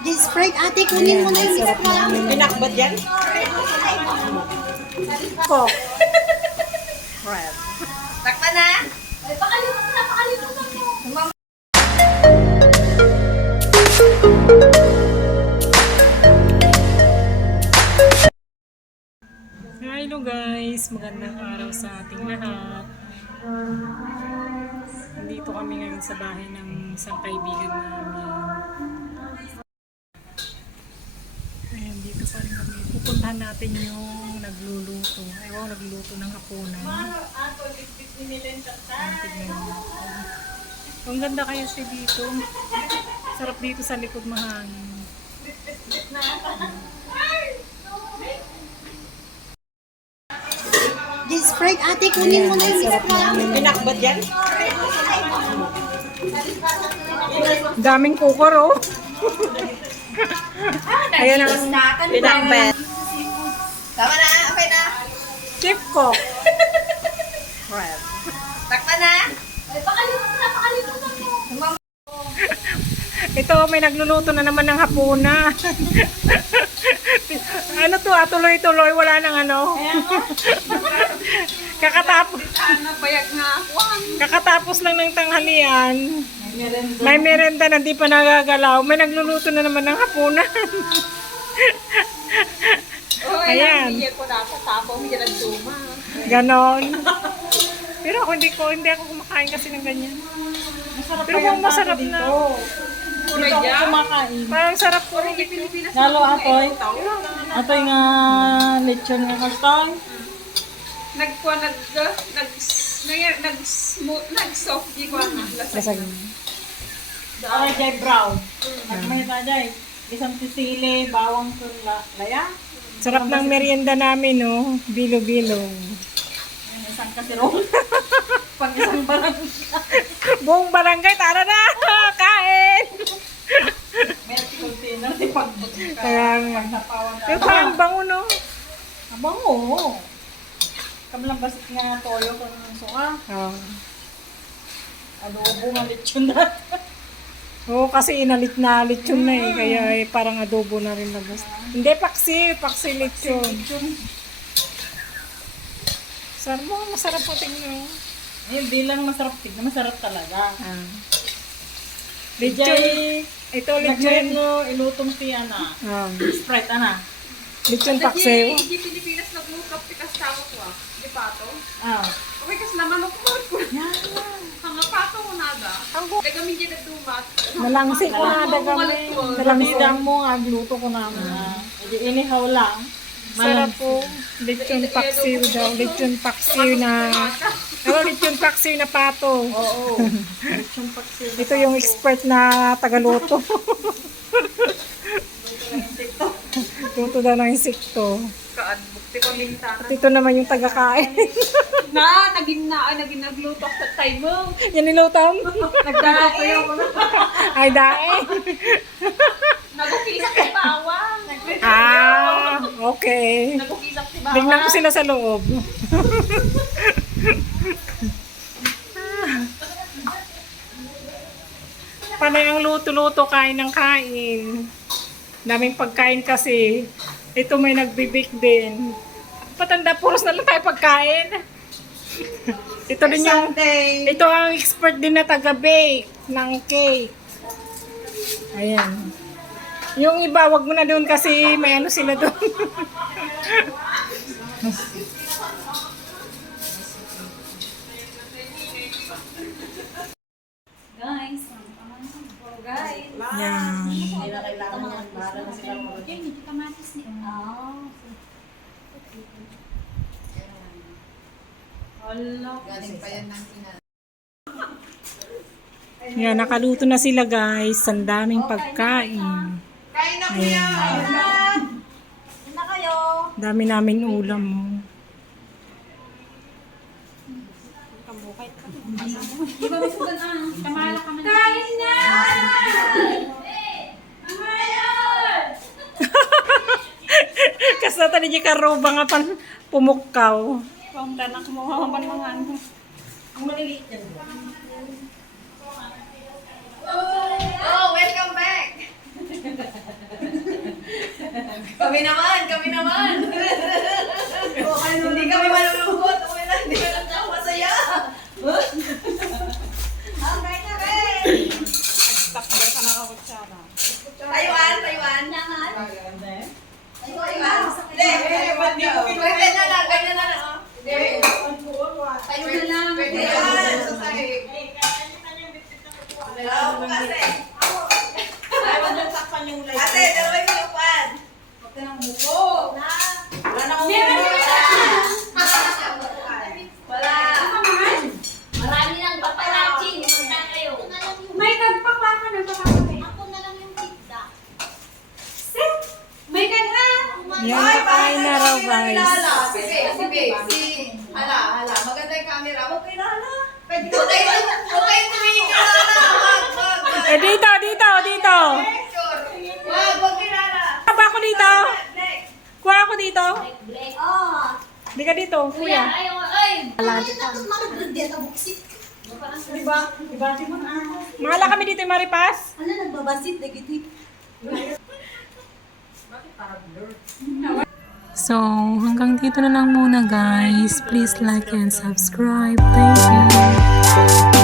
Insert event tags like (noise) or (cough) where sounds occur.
This Sprite, ate, kunin mo na yung isa pa. Pinakbat yan? Po. Crab. Takpa na! Ay, pakalimutan na, pakalimutan mo! Hello guys! Magandang araw sa ating lahat. Nandito kami ngayon sa bahay ng isang kaibigan namin. kami. Pupuntahan natin yung nagluluto. Ay, wow, oh, nagluluto ng hapunan. ni Ang ganda kayo si dito. Sarap dito sa likod mahangin. This fried ate, kunin mo na yung sarap namin. Pinakbat yan? Daming kukor, oh. Thank you. Ah, Ayan, Ayan ang pinang best. Tama na, okay na. Keep ko! Crab. Takpan na. Ay, pakalito na, pakalito na. Ito, may nagluluto na naman ng hapuna. ano to, tuloy-tuloy, ah? wala nang ano. Kakatapos. Kakatapos lang ng tanghalian. Kakatapos lang ng tanghalian merenda. May merenda na, di pa nagagalaw. May nagluluto na naman ng hapunan. oh, (laughs) Ayan. Ganon. Pero ako hindi ko, hindi ako kumakain kasi ng ganyan. Masarap Pero kung masarap na. Dito. Dito ako kumakain. Parang sarap ko. Hindi Pilipinas. Nalo, Atoy. Atoy nga lechon nga kastoy. Nagkuha, nag, nag, nag Nag nag-soft nags di (laughs) ko ang lasag. Ah, jay brown. At may tajay. Isang sisili, bawang sunla, laya. Sarap ng merienda namin, no? Bilo-bilo. Isang -bilo. (laughs) kasirong. Pag isang barangay. Buong barangay, tara na! Kain! Medical dinner, di pagbuti ka. Kaya nga. Yung parang bango, no? Bango. Bango lang basit nga nga toyo kung ang suka. Ah. Oh. Adobo nga lechon na. Oo, oh, kasi inalit na lechon mm -hmm. na eh. Mm. Kaya eh, parang adobo na rin na basta. Yeah. Uh -huh. Hindi, paksi. Paksi lechon. lechon. Sarap mo. Masarap po tingnan. Eh, hindi lang masarap tingnan. Masarap talaga. Ah. Uh -huh. lechon. lechon. Ito lechon. Nagmain mo no, ilutong tiya na. Ah. Uh -huh. Sprite, ana. Lechon paksi. Hindi, hindi, hindi kap kitas tawo ko di pato ah oh. okay kas naman no, yeah. (laughs) ako oh, uh -hmm. uh mo ko yan ang pato mo nada ang gamin jeda dumat nalang sing ko nada gamin nalang sing ang luto ko na mo di ini haw lang Sarap po. Lechon paksir daw. Lechon paksir na... Ano, (laughs) (laughs) oh, oh. lechon paksir na pato. Oo. Lechon paksir na Ito yung expert na tagaloto. Luto daw ng insekto. Kaan mo. At ito naman yung taga-kain. (laughs) (laughs) na, naging na, ay, naging nagluto sa time mo. Yan nilutang? Nagdaan. Ay, dain. Nagukisak si Bawang. Ah, si okay. Nagukisak si Bawang. Bignan ko sila sa loob. (laughs) Panay ang luto-luto kain ng kain. Daming pagkain kasi. Ito may nagbibik din patanda, puros na lang tayo pagkain. (laughs) ito din e! yung, Day. ito ang expert din na taga bake ng cake. Ay! Ayan. Yung iba, wag mo na doon kasi I'm may ano sila doon. (laughs) no, (laughs) guys, oh, guys, yeah. Yeah. Yeah. Yeah. Yeah. Yeah. Yeah. Yeah. Yeah. Yeah. Yeah. Yeah. Yeah. Galing oh, yeah, pa nakaluto na sila guys. Ang daming oh, okay. pagkain. Kain, yeah. Kain na kuya! Ayan. kayo! dami namin ulam. Mo. (laughs) Kain na! Kasatan niya karoba nga pan pumukaw. Kalau dan aku mau ngomong paling mengganggu. Oh, welcome back. kami naman, kami naman. oh, ano, kami malulungkot. Uwi na, hindi kami lang masaya. Taiwan, Taiwan, Taiwan. Taiwan, Taiwan. Taiwan, Tayo na lang. Pwede ka lang sa sarili. Ay, kaya niya tayo yung bitbit na kukuha. Ako kasi. Ako. Ate, dalawa yung lupan. Huwag ka nang buko. Na. Wala Okay, si... Hala, uh, oh. hala. Maganda yung camera. Okay na, hala. Pwede ko tayo. Okay, tumingin ka na. (laughs) ah, eh, dito, dito, ay, ay, La, oh, dito. Wag, wag kilala. Kuha ba ako dito? Kuha ako dito? Hindi ka dito, kuya. Ay, ay, ay. Wala yun na ito, mag-gradeta buksit. Diba? Ibati mo na. Mahala kami dito yung maripas? Ano, nagbabasit, nagitip. So, hanggang dito na lang muna guys. Please like and subscribe. Thank you.